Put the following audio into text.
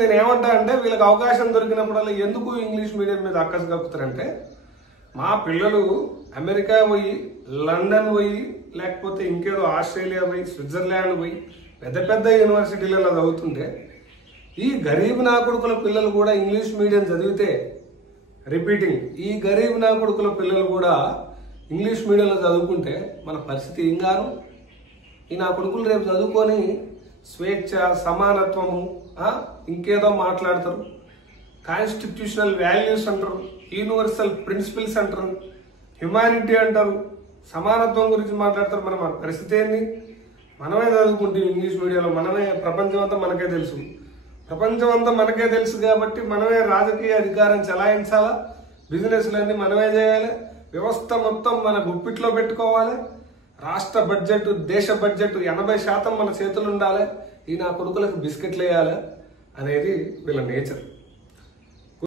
నేను ఏమంటా అంటే వీళ్ళకి అవకాశం దొరికినప్పుడల్లా ఎందుకు ఇంగ్లీష్ మీడియం మీద అక్కసు కప్పుతారంటే మా పిల్లలు అమెరికా పోయి లండన్ పోయి లేకపోతే ఇంకేదో ఆస్ట్రేలియా పోయి స్విట్జర్లాండ్ పోయి పెద్ద పెద్ద యూనివర్సిటీలలో చదువుతుంటే ఈ గరీబ్ నా కొడుకుల పిల్లలు కూడా ఇంగ్లీష్ మీడియం చదివితే రిపీటింగ్ ఈ గరీబ్ నా కొడుకుల పిల్లలు కూడా ఇంగ్లీష్ మీడియంలో చదువుకుంటే మన పరిస్థితి ఏం కాదు. ఈ నా కొడుకులు రేపు చదువుకొని స్వేచ్ఛ సమానత్వము ఇంకేదో మాట్లాడతారు, కాన్స్టిట్యూషనల్ వాల్యూస్ అంటారు, యూనివర్సల్ ప్రిన్సిపల్స్ అంటారు, హ్యుమానిటీ అంటారు, సమానత్వం గురించి మాట్లాడతారు. మన పరిస్థితి ఏంది? మనమే చదువుకుంటాం ఇంగ్లీష్ మీడియంలో, మనమే ప్రపంచం అంతా మనకే తెలుసు. ప్రపంచం అంతా మనకే తెలుసు కాబట్టి మనమే రాజకీయ అధికారం చెలాయించాలా, బిజినెస్లన్నీ మనమే చేయాలి, వ్యవస్థ మొత్తం మన గుప్పిట్లో పెట్టుకోవాలి, రాష్ట్ర బడ్జెట్ దేశ బడ్జెట్ 80% మన చేతులు ఉండాలి, ఈ నా కొడుకులకు బిస్కెట్లు వేయాలి అనేది వీళ్ళ నేచర్.